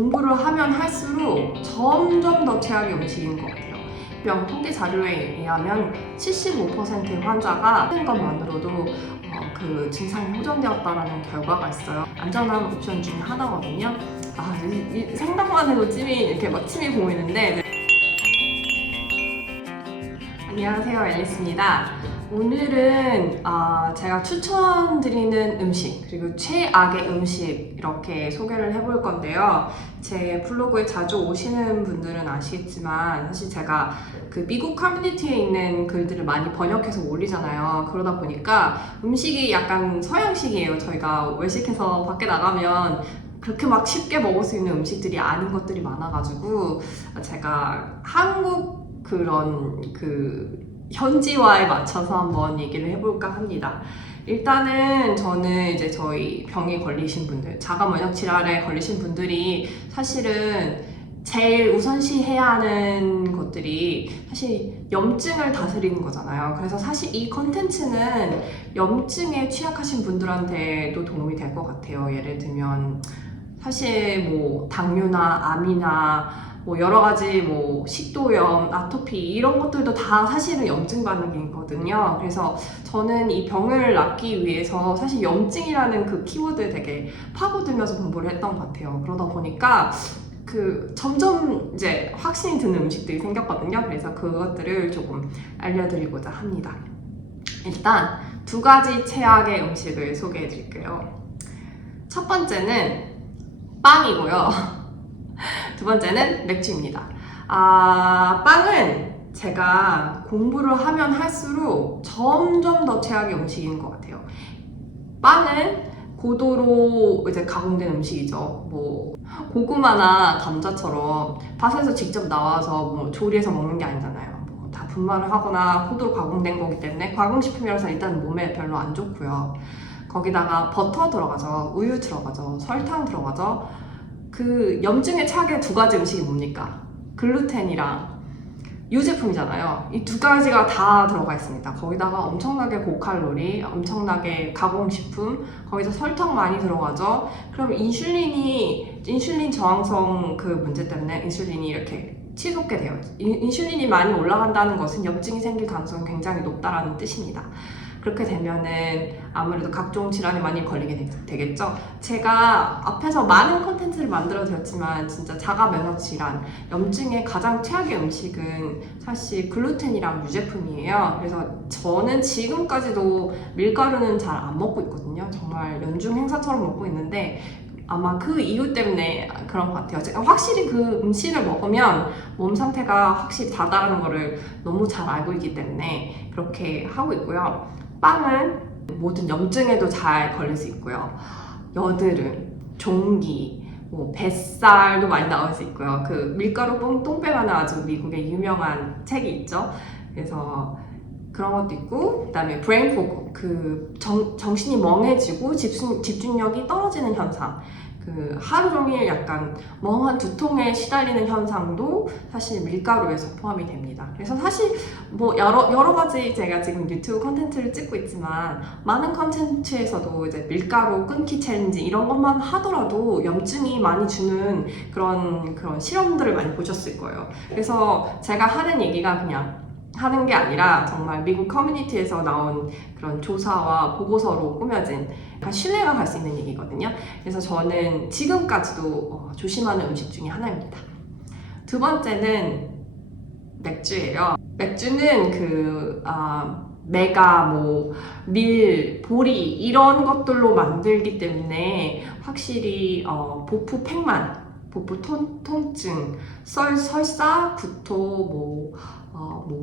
공부를 하면 할수록 점점 더 최악의 음식인 것 같아요. 병 통계 자료에 의하면 75%의 환자가 하는 것만으로도 그 증상이 호전되었다라는 결과가 있어요. 안전한 옵션 중에 하나거든요. 생각만 해도 이렇게 막 침이 고이는데. 안녕하세요, 앨리스입니다. 오늘은 제가 추천드리는 음식 그리고 최악의 음식 이렇게 소개를 해볼 건데요. 제 블로그에 자주 오시는 분들은 아시겠지만 사실 제가 그 미국 커뮤니티에 있는 글들을 많이 번역해서 올리잖아요. 그러다 보니까 음식이 약간 서양식이에요. 저희가 외식해서 밖에 나가면 그렇게 막 쉽게 먹을 수 있는 음식들이 아닌 것들이 많아가지고 제가 한국 그런 현지화에 맞춰서 한번 얘기를 해볼까 합니다. 일단은 저는 이제 저희 병에 걸리신 분들, 자가면역 질환에 걸리신 분들이 사실은 제일 우선시 해야 하는 것들이 사실 염증을 다스리는 거잖아요. 그래서 사실 이 컨텐츠는 염증에 취약하신 분들한테도 도움이 될 것 같아요. 예를 들면 사실 뭐 당뇨나 암이나 뭐 여러 가지 뭐 식도염, 아토피 이런 것들도 다 사실은 염증 반응이거든요. 그래서 저는 이 병을 낫기 위해서 사실 염증이라는 그 키워드에 되게 파고들면서 공부를 했던 것 같아요. 그러다 보니까 점점 이제 확신이 드는 음식들이 생겼거든요. 그래서 그것들을 조금 알려드리고자 합니다. 일단 두 가지 최악의 음식을 소개해 드릴게요. 첫 번째는 빵이고요. 두 번째는 맥주입니다. 빵은 제가 공부를 하면 할수록 점점 더 최악의 음식인 것 같아요. 빵은 고도로 이제 가공된 음식이죠. 뭐 고구마나 감자처럼 밭에서 직접 나와서 뭐 조리해서 먹는 게 아니잖아요. 뭐 다 분말을 하거나 고도로 가공된 거기 때문에 가공식품이라서 일단 몸에 별로 안 좋고요. 거기다가 버터 들어가죠, 우유 들어가죠, 설탕 들어가죠. 그 염증에 차게 두 가지 음식이 뭡니까? 글루텐이랑 유제품이잖아요. 이 두 가지가 다 들어가 있습니다. 거기다가 엄청나게 고칼로리, 엄청나게 가공식품, 거기서 설탕 많이 들어가죠. 그럼 인슐린 저항성 그 문제 때문에 인슐린이 이렇게 치솟게 돼요. 인슐린이 많이 올라간다는 것은 염증이 생길 가능성이 굉장히 높다라는 뜻입니다. 그렇게 되면은 아무래도 각종 질환에 많이 걸리게 되겠죠. 제가 앞에서 많은 컨텐츠를 만들어 드렸지만 진짜 자가 면역 질환, 염증의 가장 최악의 음식은 사실 글루텐이랑 유제품이에요. 그래서 저는 지금까지도 밀가루는 잘 안 먹고 있거든요. 정말 연중 행사처럼 먹고 있는데 아마 그 이유 때문에 그런 것 같아요. 제가 확실히 그 음식을 먹으면 몸 상태가 확실히 다르다는 거를 너무 잘 알고 있기 때문에 그렇게 하고 있고요. 빵은 모든 염증에도 잘 걸릴 수 있고요. 여드름, 종기, 뭐 뱃살도 많이 나올 수 있고요. 그 밀가루 똥배가는 아주 미국의 유명한 책이 있죠. 그래서 그런 것도 있고, 그다음에 브레인 포그, 정신이 멍해지고 집중력이 떨어지는 현상. 하루 종일 약간 멍한 두통에 시달리는 현상도 사실 밀가루에서 포함이 됩니다. 그래서 사실 뭐 여러 가지 제가 지금 유튜브 컨텐츠를 찍고 있지만 많은 컨텐츠에서도 이제 밀가루 끊기 챌린지 이런 것만 하더라도 염증이 많이 주는 그런 실험들을 많이 보셨을 거예요. 그래서 제가 하는 얘기가 그냥 하는 게 아니라 정말 미국 커뮤니티에서 나온 그런 조사와 보고서로 꾸며진 신뢰가 갈 수 있는 얘기거든요. 그래서 저는 지금까지도 조심하는 음식 중에 하나입니다. 두 번째는 맥주예요. 맥주는 메가, 밀, 보리 이런 것들로 만들기 때문에 확실히 보푸 팽만, 보푸 통증, 설사, 구토,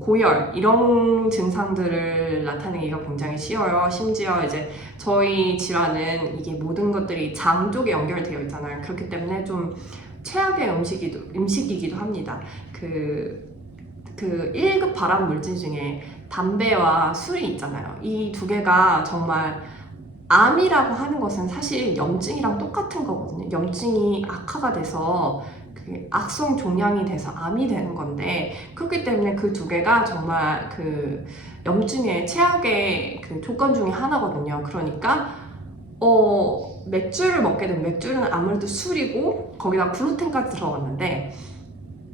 고열 이런 증상들을 나타내기가 굉장히 쉬워요. 심지어 이제 저희 질환은 이게 모든 것들이 장 쪽에 연결되어 있잖아요. 그렇기 때문에 좀 최악의 음식이기도 합니다. 1급 발암 물질 중에 담배와 술이 있잖아요. 이 두 개가 정말 암이라고 하는 것은 사실 염증이랑 똑같은 거거든요. 염증이 악화가 돼서 악성 종양이 돼서 암이 되는 건데, 그렇기 때문에 그 두 개가 정말 염증의 최악의 조건 중에 하나거든요. 그러니까 맥주를 먹게 되면 맥주는 아무래도 술이고 거기다 글루텐까지 들어갔는데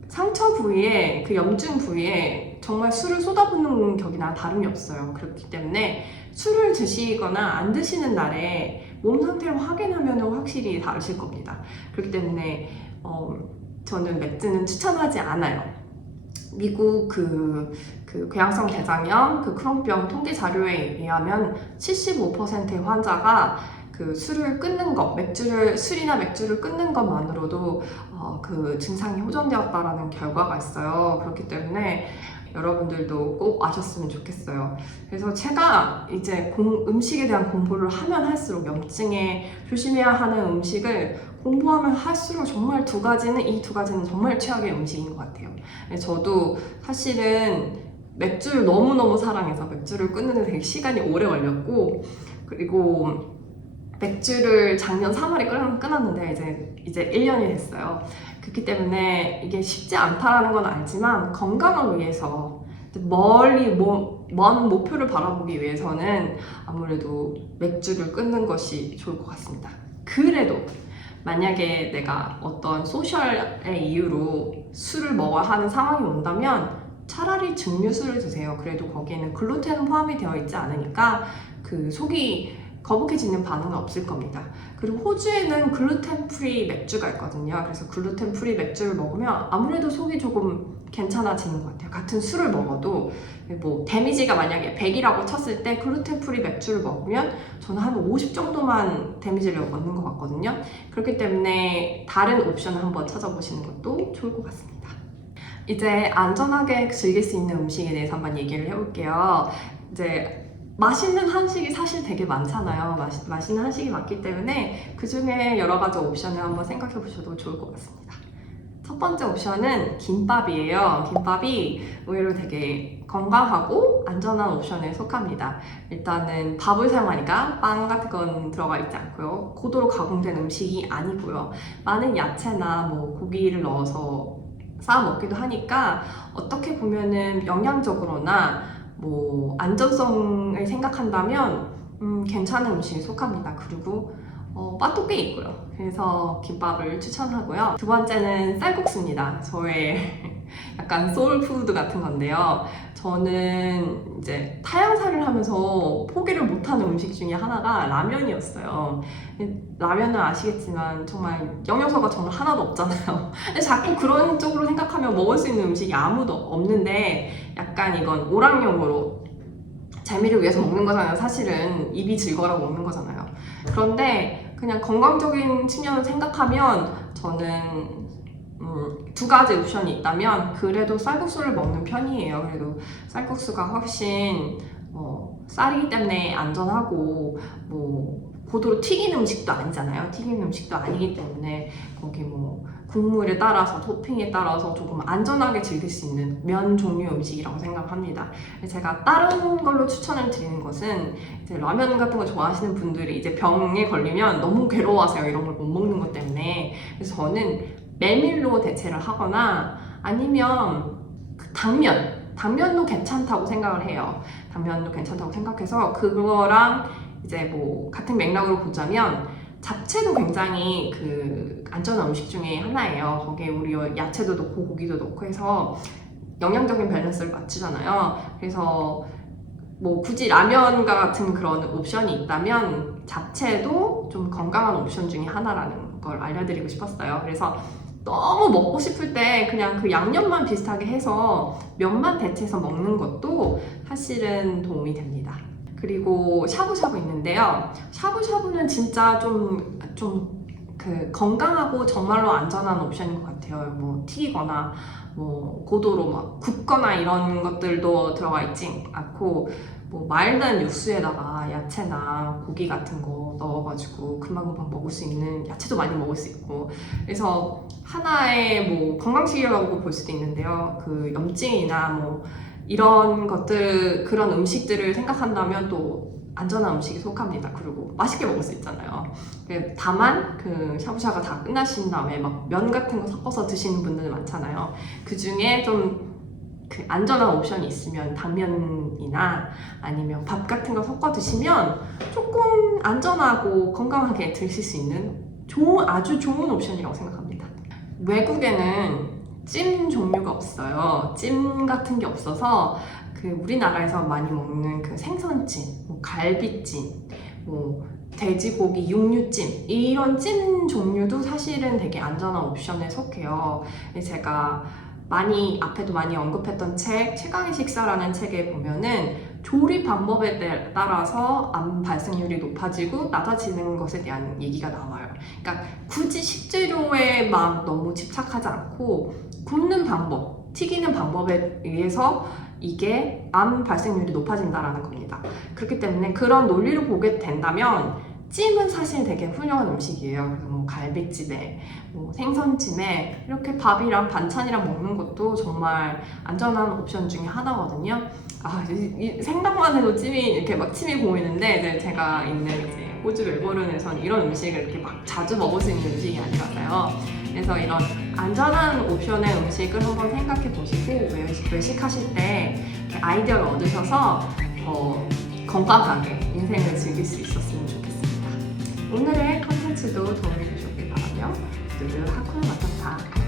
상처 부위에 그 염증 부위에 정말 술을 쏟아붓는 격이나 다름이 없어요. 그렇기 때문에 술을 드시거나 안 드시는 날에 몸 상태를 확인하면 확실히 다르실 겁니다. 그렇기 때문에 저는 맥주는 추천하지 않아요. 미국 그 궤양성 대장염, 그 크론병 통계 자료에 의하면 75%의 환자가 그 술을 끊는 것, 술이나 맥주를 끊는 것만으로도 그 증상이 호전되었다라는 결과가 있어요. 그렇기 때문에 여러분들도 꼭 아셨으면 좋겠어요. 그래서 제가 이제 음식에 대한 공부를 하면 할수록 염증에 조심해야 하는 음식을 공부하면 할수록 정말 이 두 가지는 정말 최악의 음식인 것 같아요. 저도 사실은 맥주를 너무너무 사랑해서 맥주를 끊는데 되게 시간이 오래 걸렸고, 그리고 맥주를 작년 3월에 끊었는데 이제 1년이 됐어요. 그렇기 때문에 이게 쉽지 않다라는 건 알지만 건강을 위해서 먼 목표를 바라보기 위해서는 아무래도 맥주를 끊는 것이 좋을 것 같습니다. 그래도 만약에 내가 어떤 소셜의 이유로 술을 먹어야 하는 상황이 온다면 차라리 증류수를 드세요. 그래도 거기에는 글루텐은 포함이 되어 있지 않으니까 그 속이 거북해지는 반응은 없을 겁니다. 그리고 호주에는 글루텐 프리 맥주가 있거든요. 그래서 글루텐 프리 맥주를 먹으면 아무래도 속이 조금 괜찮아지는 것 같아요. 같은 술을 먹어도 뭐 데미지가 만약에 100이라고 쳤을 때 글루텐 프리 맥주를 먹으면 저는 한 50 정도만 데미지를 얻는 것 같거든요. 그렇기 때문에 다른 옵션을 한번 찾아보시는 것도 좋을 것 같습니다. 이제 안전하게 즐길 수 있는 음식에 대해서 한번 얘기를 해볼게요. 이제 맛있는 한식이 사실 되게 많잖아요. 맛있는 한식이 많기 때문에 그 중에 여러 가지 옵션을 한번 생각해 보셔도 좋을 것 같습니다. 첫 번째 옵션은 김밥이에요. 김밥이 의외로 되게 건강하고 안전한 옵션에 속합니다. 일단은 밥을 사용하니까 빵 같은 건 들어가 있지 않고요. 고도로 가공된 음식이 아니고요. 많은 야채나 뭐 고기를 넣어서 쌓아 먹기도 하니까 어떻게 보면은 영양적으로나 뭐 안전성을 생각한다면 괜찮은 음식에 속합니다. 그리고 맛도 꽤 있고요. 그래서 김밥을 추천하고요. 두 번째는 쌀국수입니다. 저의 약간 소울푸드 같은 건데요. 저는 이제 타향살이를 하면서 포기를 못하는 음식 중에 하나가 라면이었어요. 라면은 아시겠지만 정말 영양소가 정말 하나도 없잖아요. 근데 자꾸 그런 쪽으로 생각하면 먹을 수 있는 음식이 아무도 없는데 약간 이건 오락용으로 재미를 위해서 먹는 거잖아요. 사실은 입이 즐거우라고 먹는 거잖아요. 그런데 그냥 건강적인 측면을 생각하면 저는 두 가지 옵션이 있다면 그래도 쌀국수를 먹는 편이에요. 그래도 쌀국수가 훨씬 쌀이기 때문에 안전하고 뭐 고도로 튀긴 음식도 아니잖아요. 튀긴 음식도 아니기 때문에 거기 뭐 국물에 따라서 토핑에 따라서 조금 안전하게 즐길 수 있는 면 종류 음식이라고 생각합니다. 제가 다른 걸로 추천을 드리는 것은 이제 라면 같은 거 좋아하시는 분들이 이제 병에 걸리면 너무 괴로워하세요. 이런 걸 못 먹는 것 때문에. 그래서 저는 메밀로 대체를 하거나 아니면 당면도 괜찮다고 생각을 해요. 당면도 괜찮다고 생각해서 그거랑 이제 뭐 같은 맥락으로 보자면 잡채도 굉장히 그 안전한 음식 중에 하나예요. 거기에 우리 야채도 넣고 고기도 넣고 해서 영양적인 밸런스를 맞추잖아요. 그래서 뭐 굳이 라면과 같은 그런 옵션이 있다면 잡채도 좀 건강한 옵션 중에 하나라는 걸 알려드리고 싶었어요. 그래서 너무 먹고 싶을 때 그냥 그 양념만 비슷하게 해서 면만 대체해서 먹는 것도 사실은 도움이 됩니다. 그리고 샤브샤브 있는데요. 샤브샤브는 진짜 좀 그 건강하고 정말로 안전한 옵션인 것 같아요. 뭐 튀기거나 뭐 고도로 막 굽거나 이런 것들도 들어가 있지 않고 뭐 마일드한 육수에다가 야채나 고기 같은 거 넣어가지고 금방금방 먹을 수 있는, 야채도 많이 먹을 수 있고, 그래서 하나의 뭐 건강식이라고 볼 수도 있는데요. 그 염증이나 뭐 이런 것들, 그런 음식들을 생각한다면 또 안전한 음식에 속합니다. 그리고 맛있게 먹을 수 있잖아요. 다만 그 샤브샤브가 다 끝나신 다음에 막 면 같은 거 섞어서 드시는 분들 많잖아요. 그 중에 좀 그 안전한 옵션이 있으면 당면이나 아니면 밥 같은 거 섞어 드시면 조금 안전하고 건강하게 드실 수 있는 아주 좋은 옵션이라고 생각합니다. 외국에는 찜 종류가 없어요. 찜 같은 게 없어서 그 우리나라에서 많이 먹는 그 생선찜, 뭐 갈비찜, 뭐 돼지고기 육류찜 이런 찜 종류도 사실은 되게 안전한 옵션에 속해요. 제가 앞에도 많이 언급했던 책 최강의 식사라는 책에 보면은 조리 방법에 따라서 암 발생률이 높아지고 낮아지는 것에 대한 얘기가 나와요. 그러니까 굳이 식재료에 막 너무 집착하지 않고 굽는 방법, 튀기는 방법에 의해서 이게 암 발생률이 높아진다라는 겁니다. 그렇기 때문에 그런 논리를 보게 된다면 찜은 사실 되게 훌륭한 음식이에요. 그래서 뭐 갈비찜에, 뭐 생선찜에 이렇게 밥이랑 반찬이랑 먹는 것도 정말 안전한 옵션 중에 하나거든요. 생각만 해도 찜이 이렇게 막 침이 고이는데 이제 제가 있는 이제 호주 멜버른에서는 이런 음식을 이렇게 막 자주 먹을 수 있는 음식이 아니라서요. 그래서 이런 안전한 옵션의 음식을 한번 생각해 보시고 외식하실 때 아이디어를 얻으셔서 건강하게 인생을 즐길 수 있었으면 좋겠습니다. 오늘의 컨텐츠도 도움이 되셨길 바라며 모두 하쿠나 마타타